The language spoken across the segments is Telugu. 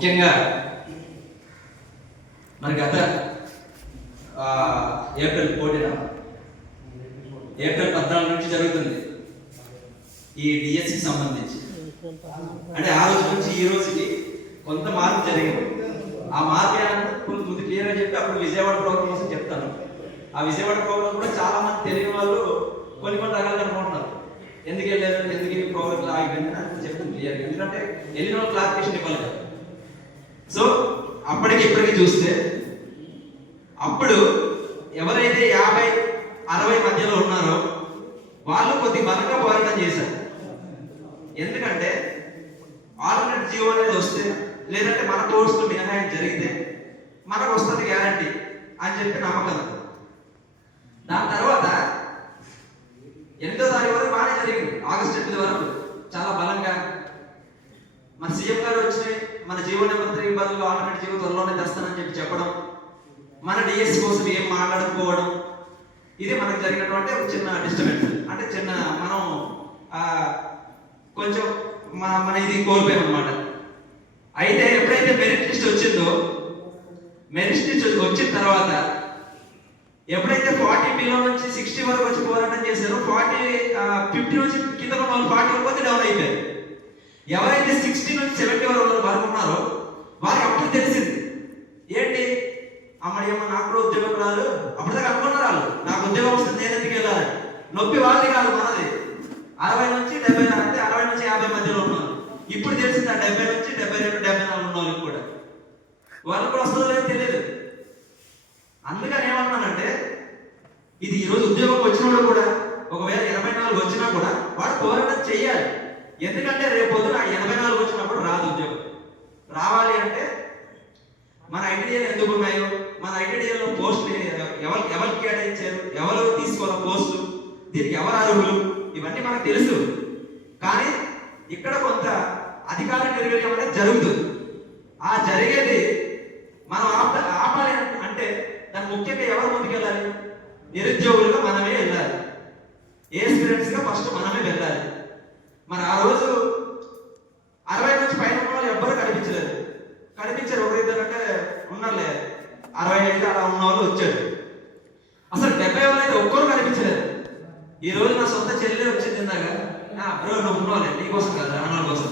ముఖ్యంగా మరి గత ఏప్రిల్ పోటీన ఏప్రిల్ పద్నాలుగు నుంచి జరుగుతుంది ఈ డిఎస్సికి సంబంధించి. అంటే ఆ రోజు నుంచి ఈ రోజుకి కొంత మార్పు జరిగింది. ఆ మార్పు ఏమంటే కొంచెం ముందు క్లియర్గా చెప్పి అప్పుడు విజయవాడ ప్రోగ్రామ్ కోసం చెప్తాను. ఆ విజయవాడ ప్రోగ్రామ్ కూడా చాలా మంది తెలియని వాళ్ళు కొన్ని కొన్ని రకాలుగా అనుకుంటున్నారు. ఎందుకు వెళ్ళారు ఎందుకు ఈ ప్రోగ్రామ్ ఆగిపోయింది అని చెప్తాను క్లియర్గా ఎందుకంటే వెళ్ళిన వాళ్ళు క్లారిఫికేషన్ ఇవ్వాలి సో అప్పటికి ఇప్పటికి చూస్తే అప్పుడు ఎవరైతే యాభై అరవై మధ్యలో ఉన్నారో వాళ్ళు కొద్ది బలంగా పోరాటం చేశారు. ఎందుకంటే ఆల్టర్నేట్ జీవో అనేది వస్తే లేదంటే మన కోర్సులు మినహాయం జరిగితే మనకు వస్తుంది గ్యారంటీ అని చెప్పి నమ్మకం. దాని తర్వాత ఎనిమిదో తారీఖు వరకు బాగానే జరిగింది. ఆగస్ట్ ఎనిమిది వరకు చాలా బలంగా. మన సీఎం గారు వచ్చినాయి. మన జీవో నెంబర్ త్రీ బదులు ఆల్రెడీ జీవో త్వరలోనే తెస్తానని చెప్పి చెప్పడం మన డిఎస్ కోసం ఏం మాట్లాడుకోవడం ఇది మనకు జరిగినటువంటి ఒక చిన్న డిస్టర్బెన్స్ అంటే చిన్న మనం కొంచెం మన మన ఇది కోల్పోయాం అనమాట అయితే ఎప్పుడైతే మెరిట్ లిస్ట్ వచ్చిందో మెరిట్ లిస్ట్ వచ్చిన తర్వాత ఎప్పుడైతే ఫార్టీ బిలో నుంచి సిక్స్టీ వరకు వచ్చి పోరాటం చేశారో ఫార్టీ ఫిఫ్టీ నుంచి కింద వాళ్ళు ఫార్టీ వరకు వచ్చి డౌన్ అయిపోయారు. ఎవరైతే సిక్స్టీ నుంచి సెవెంటీ వరకు వరకు ఉన్నారో వారికి అప్పుడు తెలిసింది. ఏంటి? అమ్మడి ఏమో నాకు కూడా ఉద్యోగం రాదు. అప్పుడు అనుకున్నారు వాళ్ళు నాకు ఉద్యోగం వస్తుంది నేను ఎందుకు వెళ్ళాలి? నొప్పి వాళ్ళది కాదు మనది. అరవై నుంచి డెబ్బై అంటే అరవై నుంచి యాభై మధ్యలో ఉన్నారు. ఇప్పుడు తెలిసింది ఆ డెబ్బై నుంచి డెబ్బై రెండు డెబ్బై నాలుగు ఉన్న వాళ్ళకి కూడా. వాళ్ళకి కూడా వస్తుందో లేదో తెలియదు. అందుకని ఏమన్నానంటే ఇది ఈరోజు ఉద్యోగం వచ్చినప్పుడు కూడా ఒకవేళ ఇరవై నాలుగు వచ్చినా కూడా వాడు పోరాటం చెయ్యాలి ఎందుకంటే రేపు పొద్దున ఎనభై నాలుగు వచ్చినప్పుడు రాదు ఉద్యోగం. రావాలి అంటే మన ఐటీడీఏలు ఎందుకు ఉన్నాయో మన ఐటీడీఏలో పోస్టులు ఎవరు ఎవరికి కేటాయించారు ఎవరు తీసుకోవాలి పోస్టులు దీనికి ఎవరు అర్హులు ఇవన్నీ మనకు తెలుసు. కానీ ఇక్కడ కొంత అధికార నిర్వీర్యం అనేది జరుగుతుంది. ఆ జరిగేది మనం ఆప ఆపాలి అంటే దాని ముఖ్యంగా ఎవరు ముందుకెళ్ళాలి? నిరుద్యోగులుగా మనమే వెళ్ళాలి. ఏ స్టూడెంట్స్గా ఫస్ట్ మనమే వెళ్ళాలి. మరి ఆ రోజు అరవై నుంచి పైన వాళ్ళు ఎవ్వరు కనిపించలేదు. కనిపించారు ఒకరిద్దరు అంటే ఉన్నారులే. అరవై ఐదు అలా ఉన్న వాళ్ళు వచ్చారు. అసలు డెబ్బై వాళ్ళు అయితే ఒక్కరు కనిపించలేదు. ఈ రోజు నా సొంత చెల్లి వచ్చింది ఇందాక బ్రో నువ్వు ఉన్నావులే నీకోసం కదా అన్నల కోసం.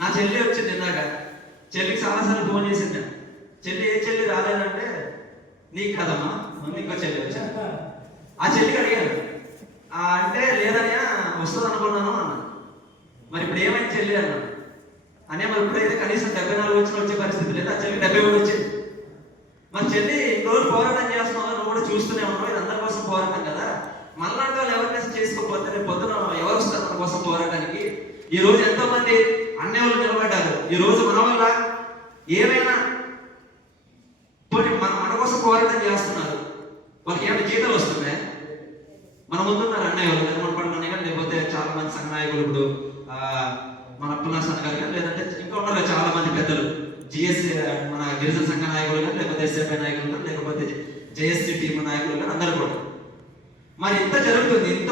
నా చెల్లి వచ్చింది ఇందాక చెల్లికి చాలాసార్లు ఫోన్ చేసింది చెల్లి ఏ చెల్లి రాలేదంటే నీకు కదమ్మా ఇంకో చెల్లి వచ్చా ఆ చెల్లికి అడిగాను. అంటే లేదనయా వస్తుంది అనుకున్నాను అన్న మరి ఇప్పుడు ఏమైంది చెల్లి అన్న? అనే మరి ఇప్పుడైతే కనీసం డెబ్బై నాలుగు వచ్చిన వచ్చే పరిస్థితి లేదు. ఆ చెల్లి డెబ్బై మూడు వచ్చింది మరి చెల్లి ఇన్ని రోజులు పోరాటం చేస్తున్నావు నువ్వు కూడా చూస్తూనే ఉన్నావు. ఇది అందరి కోసం పోరాటం కదా. మనలాంటి వాళ్ళు అవేర్నెస్ చేసుకోకపోతే రేపు పొద్దున ఎవరు వస్తారు మన కోసం పోరాటానికి? ఈ రోజు ఎంతో మంది అన్నే వాళ్ళు నిలబడ్డారు. ఈ రోజు మన వల్ల ఏమైనా పోనీ మన మన కోసం పోరాటం చేస్తున్నారు వాళ్ళకి ఏమైనా జీతాలు వస్తున్నాయి మన ముందున్నారు అన్నయ్య వాళ్ళు నిర్మల్ పండు అన్నయ్య కానీ లేకపోతే చాలా మంది సంఘ నాయకులు ఇప్పుడు ఆ, మన అప్పుల సంఘ గారు కానీ లేదంటే ఇంకా ఉన్నారు కదా చాలా మంది పెద్దలు జిఎస్ మన గిరిజన సంఘ నాయకులు కానీ లేకపోతే ఎస్ఎఫ్ఐ నాయకులు కానీ లేకపోతే జేఎస్సీ టీమ్ నాయకులు కానీ అందరూ కూడా. మరి ఇంత జరుగుతుంది ఇంత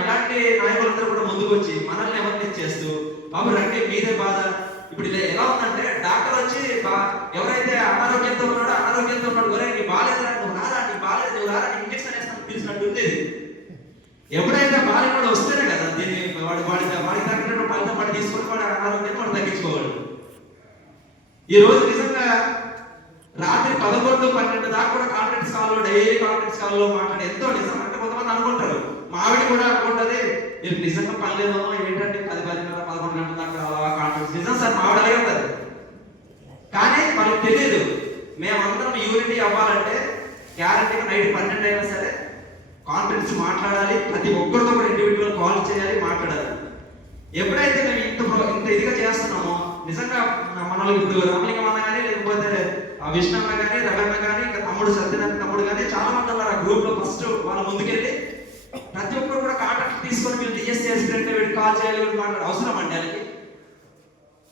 ఇలాంటి నాయకులందరూ కూడా ముందుకు వచ్చి మనల్ని ఎవరిని చేస్తూ బాబు రండి మీదే బాధ. ఇప్పుడు ఇలా ఎలా ఉందంటే డాక్టర్ వచ్చి ఎవరైతే అనారోగ్యంతో ఉన్నాడో అనారోగ్యంతో ఉన్నాడు ఒరే నీ బాగాలేదురా నువ్వు రారా నీ బాగాలేదు నువ్వు రారా ఇంజక్షన్ వేస్తాను పిలిచినట్టు ఉంది ఎవరైతే బాలినోడు వస్తేనే కదా దీన్ని వాడు వాడి వాడికి తగ్గినట్టు ఫలితం వాడు తీసుకొని వాడు అనారోగ్యాన్ని వాడు తగ్గించుకోవాలి ఈ రోజు నిజంగా రాత్రి పదకొండు పన్నెండు దాకా కూడా కాన్ఫరెన్స్ కాల్ డైలీ కాన్ఫరెన్స్ కాల్లో మాట్లాడి ఎంతో నిజం. అంటే కొంతమంది అనుకుంటారు మావిడి కూడా అనుకుంటది మీరు నిజంగా పనిలేదు ఏంటంటే పది పదిన్నర పదకొండు గంటల దాకా అలా కాన్ఫరెన్స్ నిజం సార్ మావిడ అలాగే ఉంటుంది. కానీ మనకు తెలియదు మేమందరం యూనిటీ అవ్వాలంటే గ్యారంటీగా నైట్ పన్నెండు అయినా సరే కాన్ఫరెన్స్ మాట్లాడాలి. ప్రతి ఒక్కరితో కూడా ఇండివిజువల్ కాల్ చేయాలి మాట్లాడాలి. ఎప్పుడైతే మేము ఇంత ఇంత ఇదిగా చేస్తున్నామో నిజంగా మనల్ని ఇప్పుడు రామలింగం అన్న కానీ లేకపోతే ఆ కానీ రవన్న కానీ ఇంకా తమ్ముడు సత్యనారాయణ తమ్ముడు కానీ చాలా మంది ఉన్నారు ఆ గ్రూప్లో. ఫస్ట్ వాళ్ళ ముందుకెళ్ళి ప్రతి ఒక్కరు కూడా కాంటాక్ట్ తీసుకొని వీళ్ళు డిఎస్సీ అసిస్టెంట్ వీళ్ళు కాల్ చేయాలి వీళ్ళు మాట్లాడాలి. అవసరం అండి వాళ్ళకి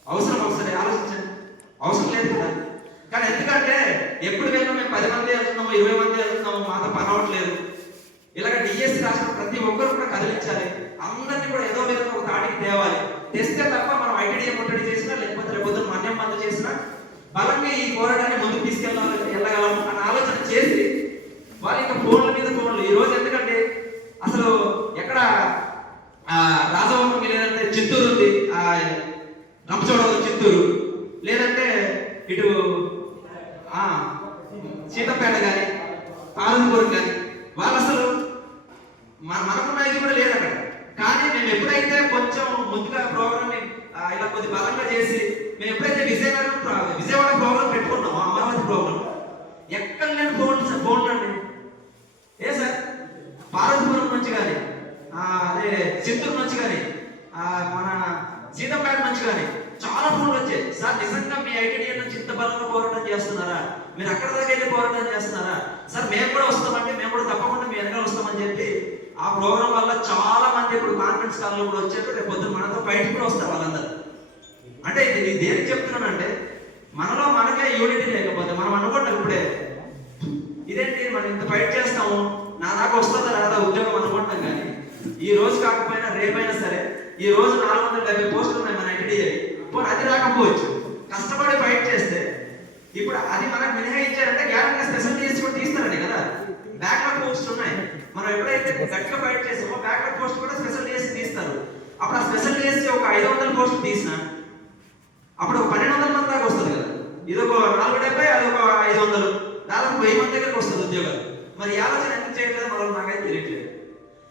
అవసరం ఒకసారి ఆలోచించండి అవసరం లేదు కదా కానీ ఎందుకంటే ఎప్పుడు వెళ్ళినా మేము పది మంది వెళ్తున్నాము ఇరవై మంది వెళ్తున్నాము మాతో పని అవ్వట్లేదు ఇలాగ డిఎస్సి రాసిన ప్రతి ఒక్కరు కూడా కదిలించాలి అందరినీ కూడా ఏదో విధంగా ఒక తాటికి తేవాలి తెస్తే తప్ప మనం ఐటీడీఏ ముట్టడి చేసినా లేకపోతే రేపు పొద్దున్న మన్యం మందు చేసినా బలంగా ఈ తీసుకెళ్ళాలి వెళ్ళగలం అన్న ఆలోచన చేసి వాళ్ళు ఇంకా ఫోన్ల మీద ఫోన్లు. ఈ రోజు ఎందుకంటే అసలు ఎక్కడ ఆ, రాజవంశంకి లేదంటే చిత్తూరు ఉంది. ఆ రంపచోడవరం చిత్తూరు. లేదంటే ఇటు సీతపేట కానీ ఆనందపురం కానీ వాళ్ళు అసలు మన మనకున్న ఇది కూడా లేదు అక్కడ. కానీ మేము ఎప్పుడైతే కొంచెం ముందుగా ప్రోగ్రామ్ ఇలా కొద్ది బలంగా చేసి మేము ఎప్పుడైతే విజయనగరం ప్ర- విజయవాడ ప్రోగ్రామ్ పెట్టుకున్నామో అమరావతి ప్రోగ్రామ్ ఎక్కడ లేని ఫోన్ ఫోన్లు అండి ఏ సార్ పార్వతీపురం నుంచి కానీ అదే చిత్తూరు నుంచి కానీ మన సీతంపేట నుంచి కానీ చాలా ఫోన్లు వచ్చాయి సార్ నిజంగా మీ ఐటీడీ నుంచి ఇంత బలంగా పోరాటం చేస్తున్నారా మీరు అక్కడ దాకా చేస్తున్నారా? సార్ మేము కూడా వస్తామండి మేము కూడా తప్పకుండా మీ వెనకాల వస్తామని చెప్పి ఆ ప్రోగ్రామ్ వల్ల చాలా మంది ఇప్పుడు కాన్ఫరెన్స్ కాల్లో కూడా వచ్చారు రేపు పొద్దున్న మనతో బయటకు కూడా వస్తారు వాళ్ళందరూ. అంటే ఇది దేనికి చెప్తున్నానంటే మనలో మనకే యూనిటీ లేకపోతే మనం అనుకుంటాం ఇప్పుడే. ఇదేంటి మనం ఇంత ఫైట్ చేస్తాము నా దాకా వస్తుందా రాదా ఉద్యోగం అనుకుంటాం కానీ ఈ రోజు కాకపోయినా రేపైనా సరే ఈ రోజు నాలుగు వందల డెబ్బై పోస్టులు ఉన్నాయి మన ఐటీడీఐ పోనీ అది రాకపోవచ్చు. కష్టపడి ఫైట్ చేస్తే ఇప్పుడు అది మనకు మినహాయించారంటే గ్యారంటీ స్పెషల్ చేసి కూడా తీస్తారండి కదా. బ్యాక్అప్ పోస్ట్ ఉన్నాయి. మనం ఎప్పుడైతే గట్టిగా ఫైట్ చేసామో బ్యాక్అప్ పోస్ట్ కూడా స్పెషల్ చేసి తీస్తారు. అప్పుడు ఆ స్పెషల్ చేసి ఒక ఐదు వందల పోస్ట్ తీసిన అప్పుడు ఒక పన్నెండు వందల మంది దాకా వస్తుంది కదా. ఇది ఒక నాలుగు డెబ్బై అది ఒక ఐదు వందలు. దాదాపు వెయ్యి మంది దగ్గరకు వస్తుంది ఉద్యోగాలు మరి ఈ ఆలోచన ఎందుకు చేయట్లేదు మనం నాకైతే తెలియట్లేదు.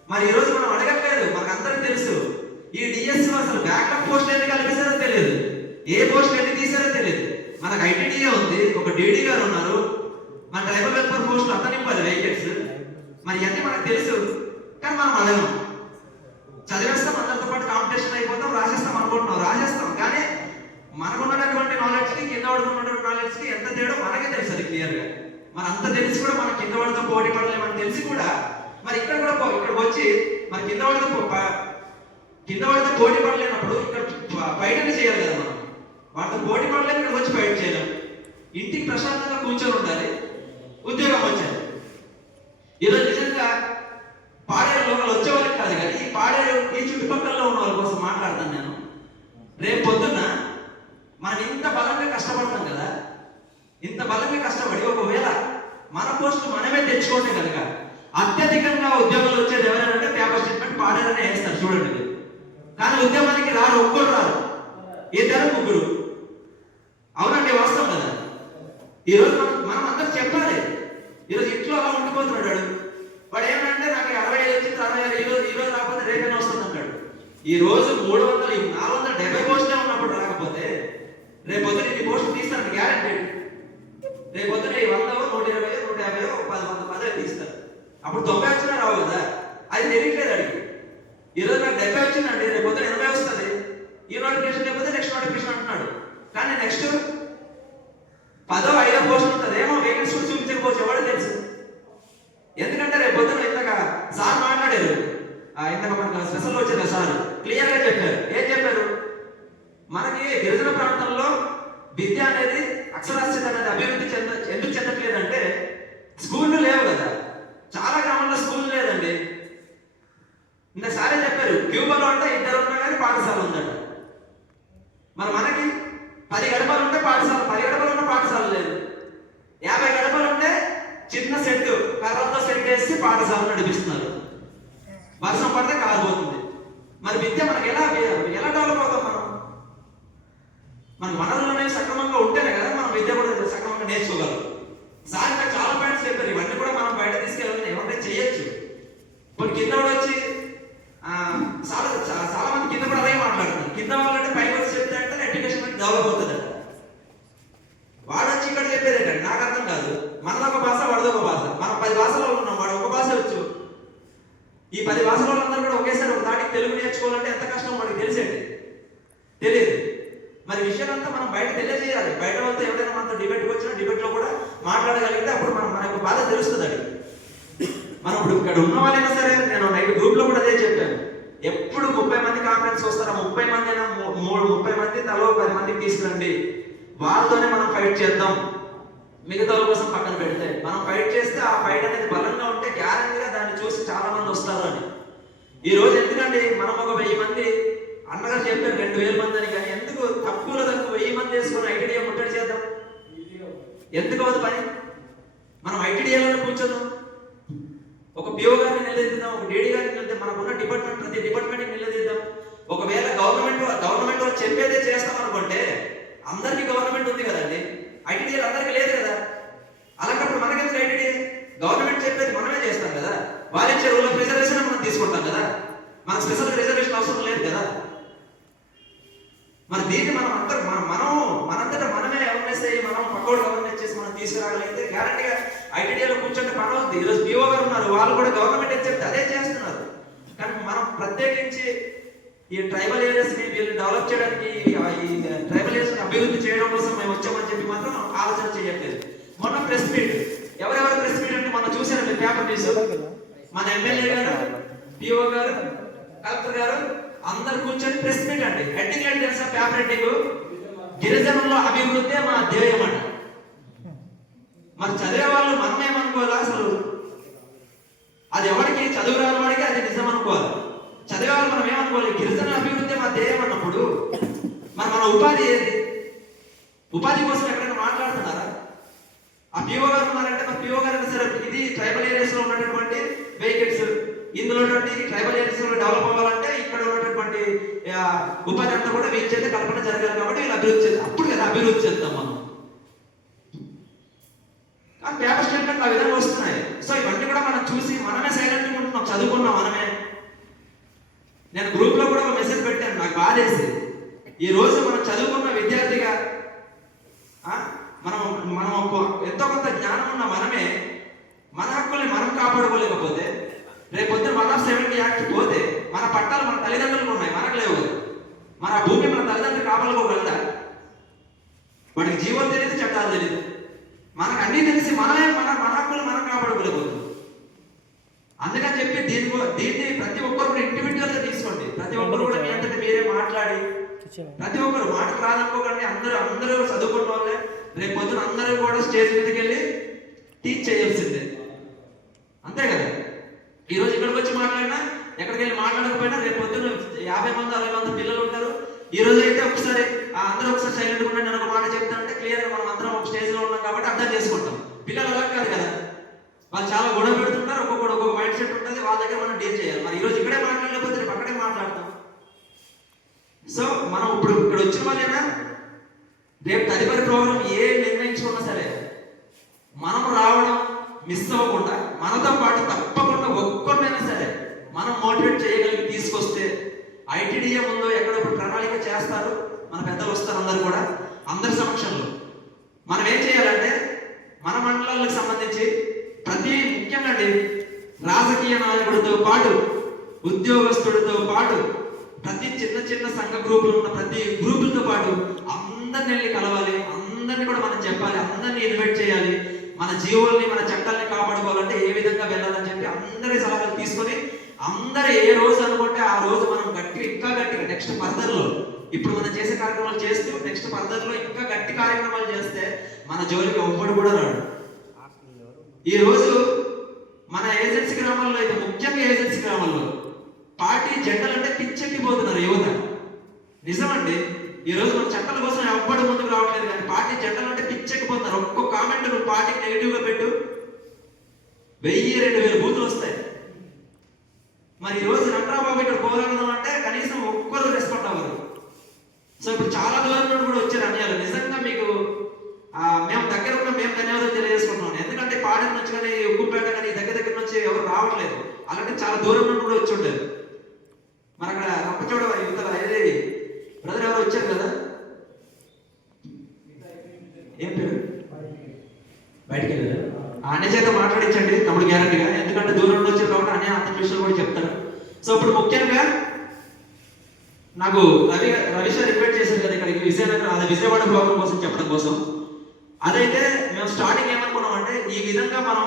మరి ఈ రోజు మనం అడగట్లేదు. మనకు అందరికి తెలుసు. ఈ డిఎస్ అసలు బ్యాక్అప్ పోస్ట్ ఎన్ని కల్పిస్తారో తెలియదు. ఏ పోస్ట్ ఎన్ని తీసారో తెలియదు. మనకు ఐటీడీఏ ఉంది. ఒక డీడీ గారు ఉన్నారు. మన ట్రైబల్ వెల్ఫేర్ పోస్ట్ అంతా నింపాలి వేకెట్స్ మరి ఇవన్నీ మనకు తెలుసు. కానీ మనం అడగం. చదివేస్తాం అందరితో పాటు కాంపిటీషన్ అయిపోతాం రాసేస్తాం అనుకుంటున్నాం. రాసేస్తాం. కానీ మనకున్నటువంటి నాలెడ్జ్కి కింద పడుకున్నటువంటి నాలెడ్జ్కి ఎంత తేడో మనకే తెలుసు అది క్లియర్గా మన అంత తెలిసి కూడా మన కింద పడితో పోటీ పడలేమని తెలిసి కూడా మరి ఇక్కడ కూడా ఇక్కడికి వచ్చి మరి కింద పడితే కింద పడితే పోటీ పడలేనప్పుడు ఇక్కడ బయటనే చేయాలి కదా వాళ్ళతో వాటితో పోటీ పడలేక వచ్చి బయట చేయలేం. ఇంటికి ప్రశాంతంగా కూర్చొని ఉండాలి. ఉద్యోగం వచ్చారు ఈరోజు నిజంగా పాడేరు లోకల్ వచ్చేవాళ్ళకి కాదు కానీ ఈ పాడేరు ఈ చుట్టుపక్కల ఉన్న వాళ్ళ కోసం మాట్లాడతాను నేను. రేపు పొద్దున్న మనం ఇంత బలంగా కష్టపడతాం కదా ఇంత బలంగా కష్టపడి ఒకవేళ మన పోస్ట్ మనమే తెచ్చుకుంటే కనుక అత్యధికంగా ఉద్యోగాలు వచ్చేది ఎవరైనా పేపర్ స్టేట్మెంట్ పాడేరనే వేస్తారు. చూడండి కానీ ఉద్యమానికి రారు ఒక్కరు రారు. ఇద్దరు ముగ్గురు. అవునండి వాస్తవం కదా. ఈరోజు మనం మనం అందరూ చెప్పాలి. ఈరోజు ఇంట్లో అలా ఉండిపోతున్నాడు వాడు. వాడు ఏమంటే నాకు అరవై ఐదు వచ్చింది అరవై ఐదు ఈరోజు ఈరోజు రాకపోతే రేపే వస్తుంది అంటాడు. ఈ రోజు మూడు వందల నాలుగు వందల డెబ్బై పోస్టులే ఉన్నప్పుడు రాకపోతే రేపు పొద్దున ఇన్ని పోస్టులు తీస్తాను గ్యారంటీ రేపు పొద్దున ఈ వంద నూట ఇరవై నూట యాభై ఒక పది వంద పదే తీస్తారు. అప్పుడు తొంభై వచ్చినా రావు కదా. అది తెలియట్లేదు అడిగి ఈరోజు నాకు డెబ్బై వచ్చిందండి రేపు పొద్దున ఎనభై వస్తుంది. ఈ నోటిఫికేషన్ లేకపోతే నెక్స్ట్ నోటిఫికేషన్ అంటున్నాడు. కానీ నెక్స్ట్ పదో ఐదో పోస్ట్ ఉంటుంది ఏమో వేకెన్సీ చూపించకపోవచ్చు ఎవరు తెలుసు. ఎందుకంటే రేపు పొద్దున ఇంతగా సార్ మాట్లాడారు. ఇంతక ఇంతగా మనకు స్పెషల్ వచ్చింది సార్. క్లియర్గా చెప్పారు ఏం చెప్పారు మనకి గిరిజన ప్రాంతంలో విద్య అనేది అక్షరాస్యత అనేది అభివృద్ధి చెంద ఎందుకు చెందట్లేదంటే స్కూళ్ళు లేవు కదా చాలా గ్రామాల్లో స్కూల్ లేదండి ఇంత సారే చెప్పారు క్యూబాలో అంటే ఇద్దరు ఉన్నా కానీ పాఠశాల ఉందట మరి మనకి పది గడపలు ఉంటే పాఠశాల పది గడపలు ఉన్న పాఠశాల లేదు యాభై గడపలు ఉంటే చిన్న సెట్ కర్రతో సెట్ వేసి పాఠశాల నడిపిస్తున్నారు. వర్షం పడితే కాలిపోతుంది మరి విద్య మనకి ఎలా ఎలా డెవలప్ అవుతాం మనం? మన వనరులు అనేవి సక్రమంగా ఉంటేనే కదా మనం విద్య కూడా సక్రమంగా నేర్చుకోగలం. సార్ చాలా పాయింట్స్ చెప్పారు. ఇవన్నీ కూడా మనం బయట తీసుకెళ్ళాలని ఏమంటే చేయొచ్చు. కొన్ని కింద కూడా వచ్చి చాలా చాలా మంది కింద కూడా అదే మాట్లాడుతున్నారు. కింద వాళ్ళంటే పైకి వచ్చి చెప్తే అంటే ఎడ్యుకేషన్ డెవలప్ అవుతుంది వాడు వచ్చి ఇక్కడ చెప్పేది ఏంటంటే నాకు అర్థం కాదు. మనలో ఒక భాష వాడిది ఒక భాష. మనం పది భాషలో ఉన్నాం వాడు ఒక భాష వచ్చు. ఈ పది భాషల వాళ్ళందరూ కూడా ఒకేసారి ఒక దాటికి తెలుగు నేర్చుకోవాలంటే ఎంత కష్టం వాడికి తెలిసేది? తెలియదు. మరి విషయం అంతా మనం బయట తెలియజేయాలి. బయట వాళ్ళతో ఎవరైనా మనతో డిబేట్కి వచ్చినా డిబేట్లో కూడా మాట్లాడగలిగితే అప్పుడు మనం మన యొక్క బాధ తెలుస్తుంది అది. మనం ఇప్పుడు ఇక్కడ ఉన్న వాళ్ళైనా సరే నేను నైట్ గ్రూప్లో కూడా అదే చెప్పాను. ఎప్పుడు ముప్పై మంది కాన్ఫరెన్స్ వస్తారా? ముప్పై మంది అయినా మూడు ముప్పై మంది తలో పది మందికి తీసుకురండి. వాళ్ళతోనే మనం ఫైట్ చేద్దాం. మిగతా కోసం పక్కన పెడితే మనం ఫైట్ చేస్తే ఆ ఫైట్ అనేది బలంగా ఉంటే గ్యారంటీగా దాన్ని చూసి చాలా మంది వస్తారు అని ఈ రోజు ఎందుకంటే మనం ఒక వెయ్యి మంది అన్నగారు చెప్పారు రెండు వేల మంది అని. కానీ ఎందుకు తక్కువలో తక్కువ వెయ్యి మంది వేసుకొని ఐటీడీఏ ముట్టడి చేద్దాం? ఎందుకు అవదు పని? మనం ఐటీడీఏలోనే కూర్చోదాం. ఒక పిఓ గారిని నిలదీద్దాం ఒక డీడీ గారిని నిలదీద్దాం మనకున్న డిపార్ట్మెంట్ ప్రతి డిపార్ట్మెంట్ని నిలదీద్దాం. ఒకవేళ గవర్నమెంట్ గవర్నమెంట్ వాళ్ళు చెప్పేదే చేస్తాం అనుకుంటే అందరికీ గవర్నమెంట్ ఉంది కదండి. ఐటీడీఏలు అందరికీ లేదు కదా అలాంటప్పుడు మనకెందుకు ఐటీడీఏ గవర్నమెంట్ చెప్పేది మనమే చేస్తాం కదా వాళ్ళు ఇచ్చే రూల్ ఆఫ్ రిజర్వేషన్ మనం తీసుకుంటాం కదా మనకు స్పెషల్ రిజర్వేషన్ అవసరం లేదు కదా మరి దీన్ని మనం అందరం మనం మనం మనంతటా మనమే అవేర్నెస్ అయ్యి మనం పక్కోడు అవేర్నెస్ చేసి మనం తీసుకురాగలిగితే గ్యారంటీగా ఐటీడీలో కూర్చుంటే పని అవుతుంది ఈరోజు పిఓ గారు ఉన్నారు వాళ్ళు కూడా గవర్నమెంట్ ఏం చెప్తే అదే చేస్తున్నారు కానీ మనం ప్రత్యేకించి ఈ ట్రైబల్ ఏరియాస్ని వీళ్ళు డెవలప్ చేయడానికి ఈ ట్రైబల్ ఏరియాస్ అభివృద్ధి చేయడం కోసం మేము వచ్చామని చెప్పి మాత్రం ఆలోచన చేయట్లేదు. మొన్న ప్రెస్ మీట్ ఎవరెవరు ప్రెస్ మీట్ అంటే మనం చూసారండి పేపర్ న్యూస్ మన ఎమ్మెల్యే గారు పిఓ గారు కలెక్టర్ గారు అందరు కూర్చొని ప్రెస్ మీట్ అండి. హెడ్డింగ్ అంటే తెలుసా? పేపర్ హెడ్డింగ్ గిరిజనంలో అభివృద్ధి మా ధ్యేయం అంట. మరి చదివే వాళ్ళు మనమేమనుకోవాలి అసలు? అది ఎవరికి? చదువు రాని వాడికి అది నిజం అనుకోవాలి? వాళ్ళు గిరిజన అభివృద్ధి మా ధ్యేయం అన్నప్పుడు మరి మన ఉపాధి ఏది? ఉపాధి కోసం ఎక్కడైనా మాట్లాడుతున్నారా? ఆ పిఓ గారు ఉన్నారంటే మరి పిఓ గారు అంటే సరే ఇది ట్రైబల్ ఏరియాస్లో ఉన్నటువంటి వెహికల్స్ ఇందులో ట్రైబల్ ఏరియాస్లో డెవలప్ అవ్వాలంటే ఇక్కడ ఉన్నటువంటి ఉపాధి అంతా కూడా వీళ్ళ చేస్తే కల్పన జరగాలి కాబట్టి వీళ్ళు అభివృద్ధి చేద్దాం. అప్పుడు కదా అభివృద్ధి చేద్దాం మనం. కానీ పేపర్ స్టేట్మెంట్ ఆ విధంగా వస్తున్నాయి. సో ఇవన్నీ కూడా మనం చూసి మనమే సైలెంట్ ఉంటున్నాం చదువుకున్నాం మనమే నేను గ్రూప్లో కూడా ఒక మెసేజ్ పెట్టాను నాకు బాధేసి ఈ రోజు మనం చదువుకున్న విద్యార్థిగా ఆ, మనం మనం ఎంతో కొంత జ్ఞానం ఉన్న మనమే మన హక్కుల్ని మనం కాపాడుకోలేకపోతే రేపు పొద్దున వన్ ఆఫ్ సెవెంటీ యాక్ట్ పోతే మన పట్టాలు మన తల్లిదండ్రులకు ఉన్నాయి మనకు లేవు. మన భూమి మన తల్లిదండ్రులు కాపాడుకోగలదా? వాడికి జీవం తెలియదు చట్టాలు తెలియదు. మనకు అన్నీ తెలిసి మనమే మన మన హక్కులు మనం కాపాడుకోలేకపోతున్నాం అందుకని చెప్పి దీని దీన్ని ప్రతి ఒక్కరు కూడా ఇండివిజువల్గా తీసుకోండి. ప్రతి ఒక్కరు కూడా మీ అంతటి మీరే మాట్లాడి ప్రతి ఒక్కరు మాటలు రాదనుకోకండి అందరూ అందరూ చదువుకున్న వాళ్ళే. రేపు పొద్దున అందరూ కూడా స్టేజ్ మీదకి వెళ్ళి టీచ్ చేయాల్సిందే. అంతే కదా? ఈ రోజు ఇక్కడికి వచ్చి మాట్లాడినా ఎక్కడికి వెళ్ళి మాట్లాడకపోయినా రేపు పొద్దున యాభై మంది అరవై మంది పిల్లలు ఉంటారు. ఈ రోజు అయితే ఒకసారి ఆ అందరూ ఒకసారి సైలెంట్ ఉండండి. నేను ఒక మాట చెప్తానంటే అంటే క్లియర్గా మనం అందరం ఒక స్టేజ్లో ఉన్నాం కాబట్టి అర్థం చేసుకుంటాం పిల్లలు అలా కాదు కదా వాళ్ళు చాలా గొడవ పెడుతుంటారు ఒక్కొక్కడు ఒక్కొక్క మైండ్ సెట్ ఉంటుంది వాళ్ళ దగ్గర మనం డీల్ చేయాలి మరి ఈ రోజు ఇక్కడే మాట్లాడలేకపోతే రేపు అక్కడే మాట్లాడతాం సో మనం ఇప్పుడు ఇక్కడ వచ్చిన వాళ్ళేనా రేపు తదుపరి ప్రోగ్రామ్ ఏ నిర్ణయించుకున్నా సరే మనం రావడం మిస్ అవ్వకుండా మనతో పాటు తప్పకుండా ఒక్కరినైనా సరే మనం మోటివేట్ చేయగలిగి తీసుకొస్తే ఐటీడీఏ ముందు ఎక్కడ ప్రణాళిక చేస్తారు? మన పెద్దలు వస్తారు అందరు కూడా. అందరి సమక్షంలో. మనం ఏం చేయాలంటే మన మండలాలకు సంబంధించి ప్రతి ముఖ్యంగా రాజకీయ నాయకుడితో పాటు ఉద్యోగస్తుడితో పాటు ప్రతి చిన్న చిన్న సంఘ గ్రూపులు ఉన్న ప్రతి గ్రూపులతో పాటు అందరిని వెళ్ళి కలవాలి. అందరిని కూడా మనం చెప్పాలి. అందరిని ఇన్వైట్ చేయాలి. మన జీవుల్ని మన చట్టాలని కాపాడుకోవాలంటే ఏ విధంగా వెళ్ళాలని చెప్పి అందరి సలహాలు తీసుకొని అందరు ఏ రోజు అనుకుంటే ఆ రోజు మనం గట్టి ఇంకా గట్టిగా నెక్స్ట్ ఫర్దర్లో ఇప్పుడు మనం చేసే కార్యక్రమాలు చేస్తూ నెక్స్ట్ ఫర్దర్లో ఇంకా గట్టి కార్యక్రమాలు చేస్తే మన జోలికి ఒక్కడు కూడా రాడు. ఈ రోజు మన ఏజెన్సీ గ్రామాల్లో అయితే ముఖ్యంగా ఏజెన్సీ గ్రామాల్లో పార్టీ జెండలు అంటే పిచ్చెక్కిపోతున్నారు యువత. నిజమండి? ఈ రోజు మన చట్టాల కోసం ఎవ్వడు ముందుకు రావట్లేదు కానీ పార్టీ చట్టాలు అంటే పిచ్చెక్కిపోతున్నారు. ఒక్కో కామెంట్ నువ్వు పార్టీకి నెగిటివ్గా పెట్టు. వెయ్యి రెండు వేల బూతులు వస్తాయి. మరి ఈ రోజు రంగరాబాబు ఇక్కడ పోరాడదాం అంటే కనీసం ఒక్కరు రెస్పాండ్ అవ్వరు. సో ఇప్పుడు చాలా దూరం నుండి కూడా వచ్చారు అన్యాలు నిజంగా మీకు మేము దగ్గర ఉన్న మేము ధన్యవాదాలు తెలియజేసుకుంటున్నాం. ఎందుకంటే పాడేరు నుంచి కానీ ఉక్కుపేట కానీ దగ్గర దగ్గర నుంచి ఎవరు రావట్లేదు. అలాంటి చాలా దూరం నుండి కూడా వచ్చి ఉంటారు మరి అక్కడ రంపచోడ యువతల ఏది బ్రదర్ ఎవరు వచ్చారు కదా ఏం పేరు బయటికి వెళ్ళారు ఆ అన్నయ్య చేత మాట్లాడించండి తమ్ముడు గ్యారంటీగా ఎందుకంటే దూరం నుండి వచ్చారు కాబట్టి అన్నయ్య అంత విషయాలు కూడా చెప్తారు సో ఇప్పుడు ముఖ్యంగా నాకు రవి రవి సార్ రిక్వెస్ట్ చేశారు కదా ఇక్కడికి విజయనగరం అదే విజయవాడ ప్రోగ్రామ్ కోసం చెప్పడం కోసం. అదైతే మేము స్టార్టింగ్ ఏమనుకున్నాం అంటే ఈ విధంగా మనం